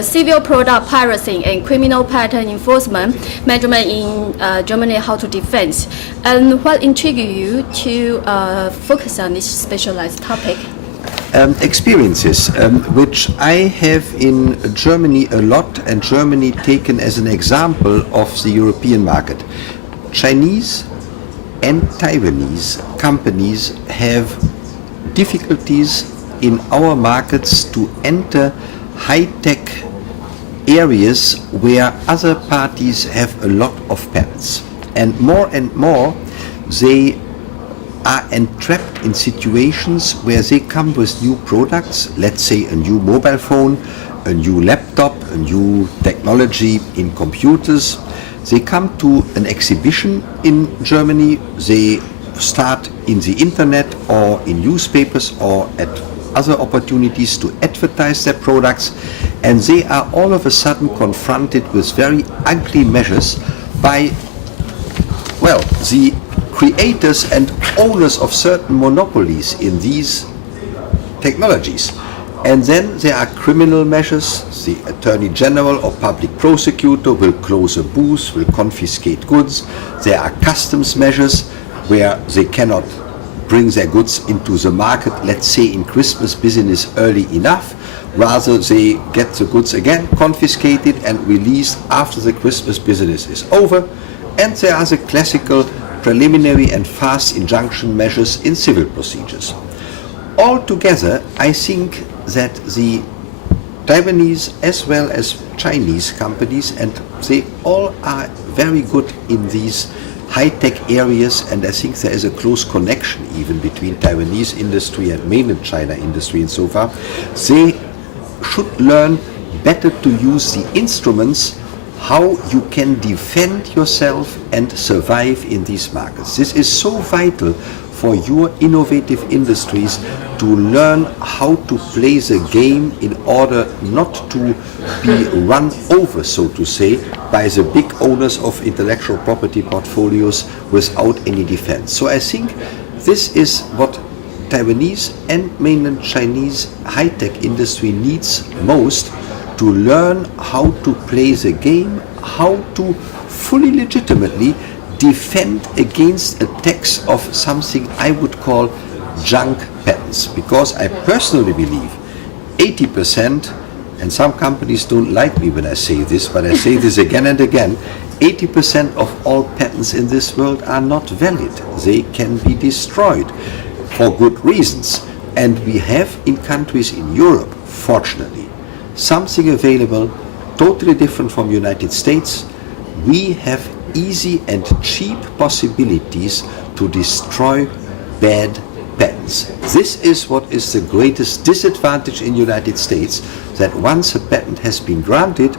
civil product piracy and criminal patent enforcement measurement in Germany, how to defend. And what intrigued you to focus on this specialized topic? Experiences, which I have in Germany a lot, and Germany taken as an example of the European market. Chinese and Taiwanese companies have difficulties in our markets to enter high-tech areas where other parties have a lot of patents. And more they are entrapped in situations where they come with new products, let's say a new mobile phone, a new laptop, a new technology in computers. They come to an exhibition in Germany, they start in the internet or in newspapers or at other opportunities to advertise their products, and they are all of a sudden confronted with very ugly measures by, well, the creators and owners of certain monopolies in these technologies. And then there are criminal measures. The Attorney General or public prosecutor will close a booth, will confiscate goods. There are customs measures where they cannot bring their goods into the market, let's say in Christmas business early enough. Rather, they get the goods again confiscated and released after the Christmas business is over. And there are the classical preliminary and fast injunction measures in civil procedures. Altogether, I think that the Taiwanese as well as Chinese companies, and they all are very good in these high-tech areas, and I think there is a close connection even between Taiwanese industry and mainland China industry and so far. They should learn better to use the instruments, how you can defend yourself and survive in these markets. This is so vital for your innovative industries to learn how to play the game in order not to be run over, so to say, by the big owners of intellectual property portfolios without any defense. So I think this is what Taiwanese and mainland Chinese high-tech industry needs most, to learn how to play the game, how to fully legitimately defend against attacks of something I would call junk patents. Because I personally believe 80%, and some companies don't like me when I say this, but I say this again and again, 80% of all patents in this world are not valid. They can be destroyed for good reasons. And we have in countries in Europe, fortunately, something available totally different from the United States. We have easy and cheap possibilities to destroy bad patents. This is what is the greatest disadvantage in the United States, that once a patent has been granted,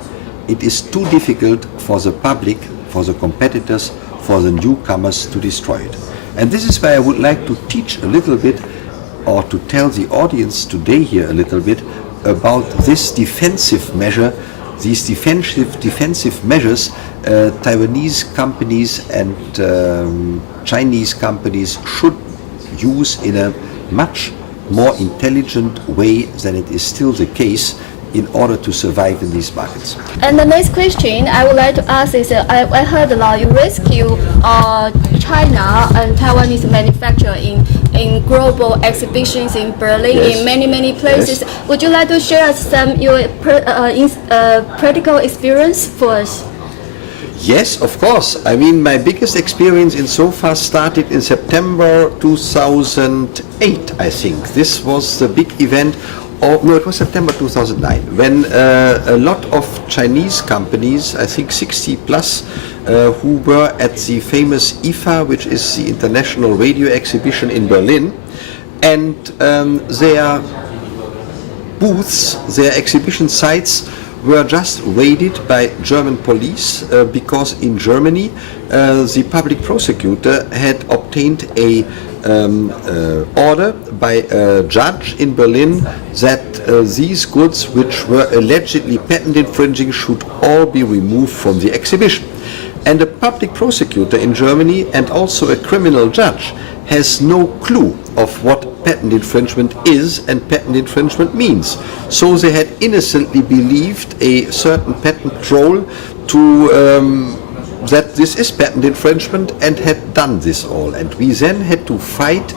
it is too difficult for the public, for the competitors, for the newcomers to destroy it. And this is why I would like to teach a little bit, or to tell the audience today here a little bit about this defensive measure, these defensive measures Taiwanese companies and Chinese companies should use in a much more intelligent way than it is still the case in order to survive in these markets. And the next question I would like to ask is, I heard a lot you rescue China and Taiwanese manufacturer in global exhibitions in Berlin, yes, in many places. Yes. Would you like to share some your practical experience for us? Yes, of course. I mean, my biggest experience in so far started in September 2008, I think. This was the big event. No, it was September 2009, when a lot of Chinese companies, I think 60 plus, who were at the famous IFA, which is the International Radio Exhibition in Berlin, and their booths, their exhibition sites were just raided by German police because in Germany the public prosecutor had obtained a order by a judge in Berlin that these goods, which were allegedly patent infringing, should all be removed from the exhibition. And a public prosecutor in Germany and also a criminal judge has no clue of what patent infringement is and patent infringement means. So they had innocently believed a certain patent troll to that this is patent infringement and had done this all. And we then had to fight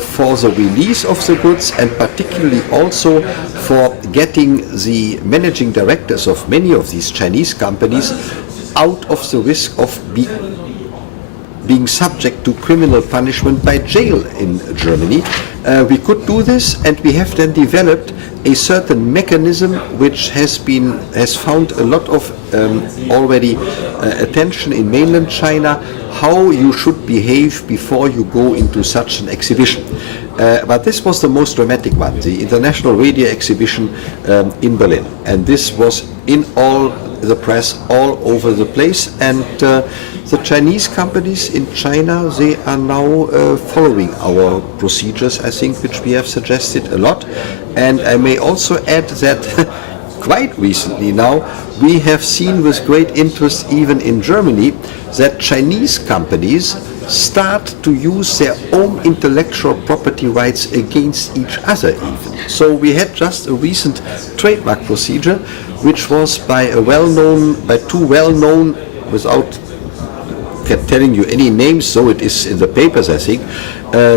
for the release of the goods, and particularly also for getting the managing directors of many of these Chinese companies out of the risk of being subject to criminal punishment by jail in Germany. We could do this, and we have then developed a certain mechanism which has found a lot of already attention in mainland China, how you should behave before you go into such an exhibition. But this was the most dramatic one, the International Radio Exhibition in Berlin. And this was in all the press all over the place. And the Chinese companies in China, they are now following our procedures, I think, which we have suggested a lot. And I may also add that quite recently now, we have seen with great interest even in Germany that Chinese companies start to use their own intellectual property rights against each other even. So we had just a recent trademark procedure which was by two well-known, without telling you any names, so it is in the papers, I think,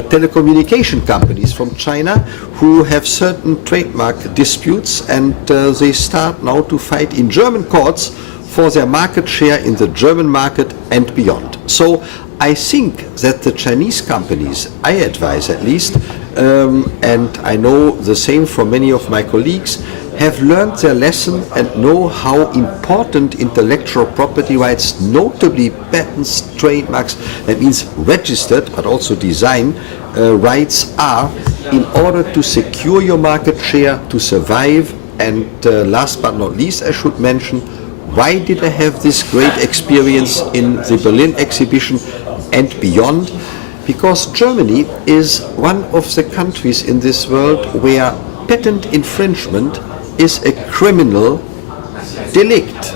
telecommunication companies from China who have certain trademark disputes, and they start now to fight in German courts for their market share in the German market and beyond. So I think that the Chinese companies, I advise at least, and I know the same from many of my colleagues, have learned their lesson and know how important intellectual property rights, notably patents, trademarks, that means registered but also design rights, are in order to secure your market share, to survive. And last but not least, I should mention, why did I have this great experience in the Berlin exhibition and beyond? Because Germany is one of the countries in this world where patent infringement is a criminal delict.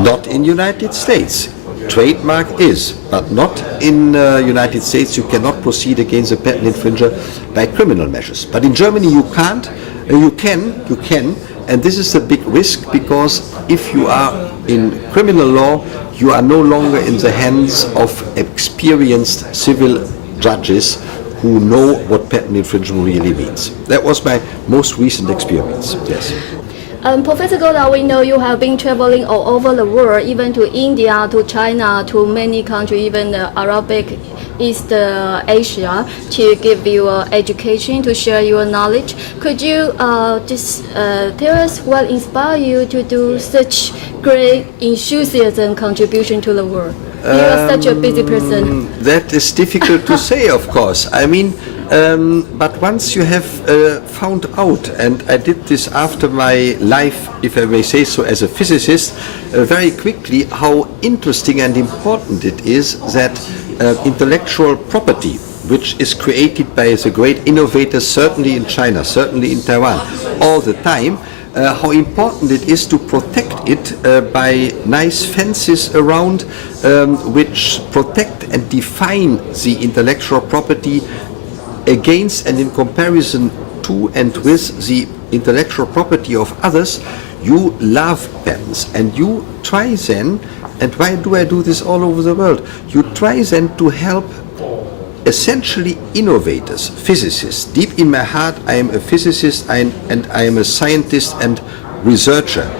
Not in United States. Trademark is, but not in United States. You cannot proceed against a patent infringer by criminal measures. But in Germany you can't. You can, and this is a big risk, because if you are in criminal law, you are no longer in the hands of experienced civil judges who know what patent infringement really means. That was my most recent experience, yes. Professor Goddar, we know you have been traveling all over the world, even to India, to China, to many countries, even Arabic, East Asia, to give you education, to share your knowledge. Could you just tell us what inspired you to do such great enthusiasm contribution to the world? You are such a busy person. That is difficult to say, of course. I mean, but once you have found out, and I did this after my life, if I may say so, as a physicist, very quickly, how interesting and important it is that intellectual property, which is created by the great innovators, certainly in China, certainly in Taiwan, all the time, how important it is to protect it by nice fences around which protect and define the intellectual property against and in comparison to and with the intellectual property of others. You love patents, and you try then, and why do I do this all over the world? You try then to help essentially innovators, physicists. Deep in my heart, I am a physicist and I am a scientist and researcher,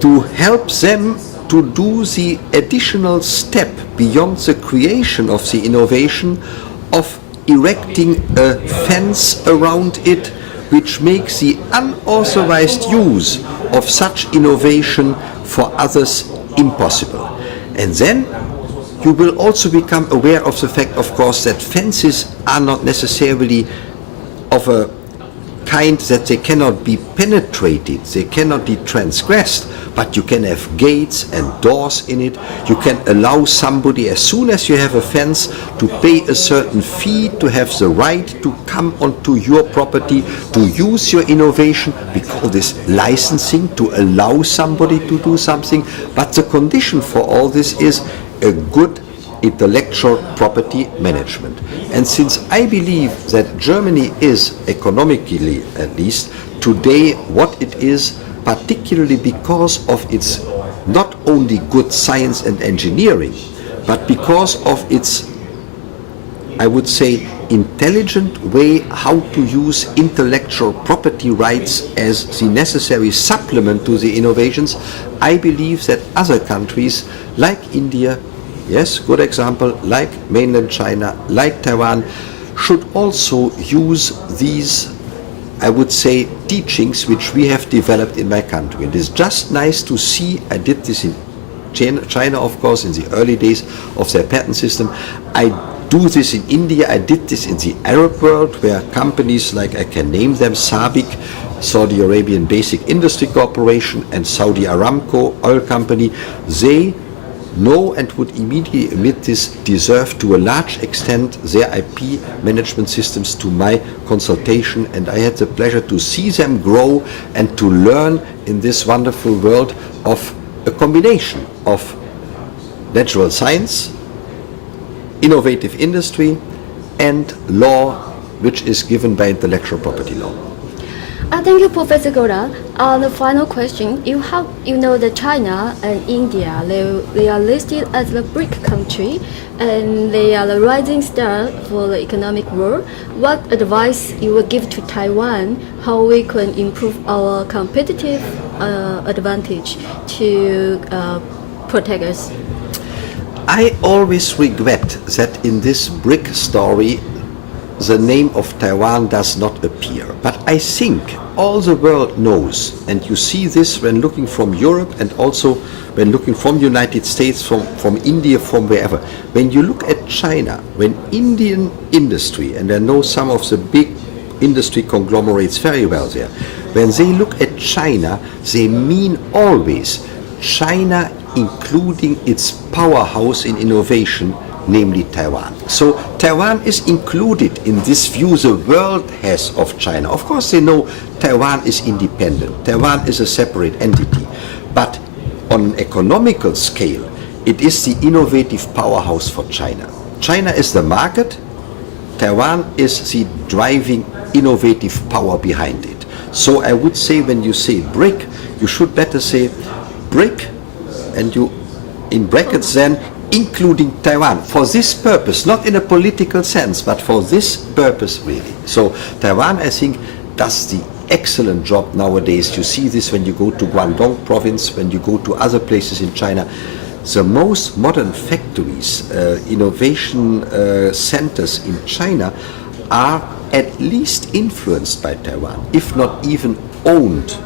to help them to do the additional step beyond the creation of the innovation of erecting a fence around it, which makes the unauthorized use of such innovation for others impossible. And then you will also become aware of the fact, of course, that fences are not necessarily of a kind that they cannot be penetrated, they cannot be transgressed, but you can have gates and doors in it. You can allow somebody, as soon as you have a fence, to pay a certain fee, to have the right to come onto your property, to use your innovation. We call this licensing, to allow somebody to do something. But the condition for all this is a good intellectual property management. And since I believe that Germany is, economically at least, today what it is, particularly because of its not only good science and engineering, but because of its, I would say, intelligent way how to use intellectual property rights as the necessary supplement to the innovations, I believe that other countries like India, yes, good example, like mainland China, like Taiwan, should also use these, I would say, teachings which we have developed in my country. It is just nice to see. I did this in China, of course, in the early days of their patent system. I do this in India. I did this in the Arab world, where companies like, I can name them, SABIC, Saudi Arabian Basic Industry Corporation, and Saudi Aramco oil company, they know and would immediately admit this, deserve to a large extent their IP management systems to my consultation, and I had the pleasure to see them grow and to learn in this wonderful world of a combination of natural science, innovative industry, and law, which is given by intellectual property law. Thank you, Professor Goddar. The final question: you know that China and India, they are listed as the BRIC country, and they are the rising star for the economic world. What advice you would give to Taiwan? How we can improve our competitive advantage to protect us? I always regret that in this BRIC story the name of Taiwan does not appear. But I think all the world knows, and you see this when looking from Europe and also when looking from United States, from India, from wherever. When you look at China, when Indian industry, and I know some of the big industry conglomerates very well there, when they look at China, they mean always China including its powerhouse in innovation, namely Taiwan. So Taiwan is included in this view the world has of China. Of course they know Taiwan is independent, Taiwan is a separate entity, but on an economical scale it is the innovative powerhouse for China. China is the market, Taiwan is the driving innovative power behind it. So I would say when you say BRIC, you should better say BRIC, and you in brackets then including Taiwan, for this purpose, not in a political sense, but for this purpose really. So Taiwan, I think, does the excellent job nowadays. You see this when you go to Guangdong province, when you go to other places in China. The most modern factories, innovation centers in China are at least influenced by Taiwan, if not even owned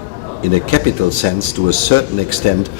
in a capital sense to a certain extent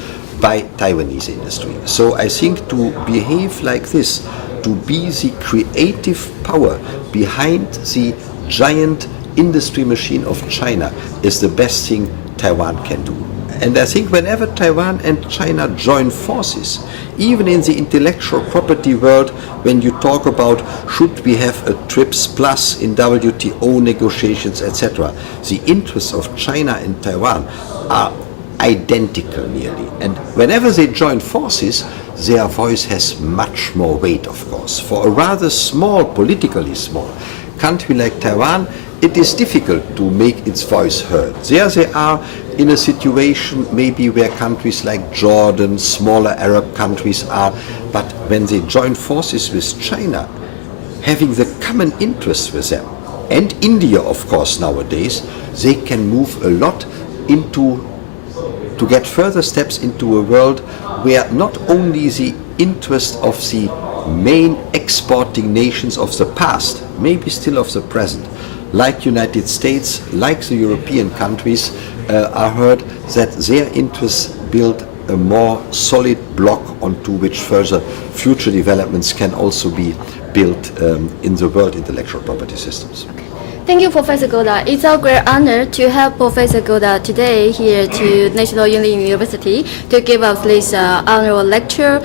by Taiwanese industry. So I think to behave like this, to be the creative power behind the giant industry machine of China, is the best thing Taiwan can do. And I think whenever Taiwan and China join forces, even in the intellectual property world, when you talk about should we have a TRIPS plus in WTO negotiations, etc., the interests of China and Taiwan are identical nearly. And whenever they join forces, their voice has much more weight, of course. For a rather small, politically small country like Taiwan, it is difficult to make its voice heard. There they are in a situation maybe where countries like Jordan, smaller Arab countries are, but when they join forces with China, having the common interests with them, and India of course nowadays, they can move a lot to get further steps into a world where not only the interest of the main exporting nations of the past, maybe still of the present, like United States, like the European countries, are heard, that their interests build a more solid block onto which further future developments can also be built in the world intellectual property systems. Okay. Thank you, Professor Goddar. It's our great honor to have Professor Goddar today here to National University to give us this annual lecture.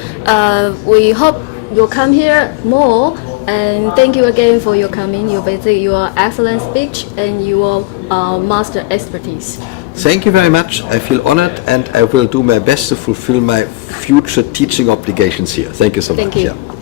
We hope you'll come here more, and thank you again for your coming, your excellent speech and your master expertise. Thank you very much. I feel honored, and I will do my best to fulfill my future teaching obligations here. Thank you so much. Thank you. Yeah.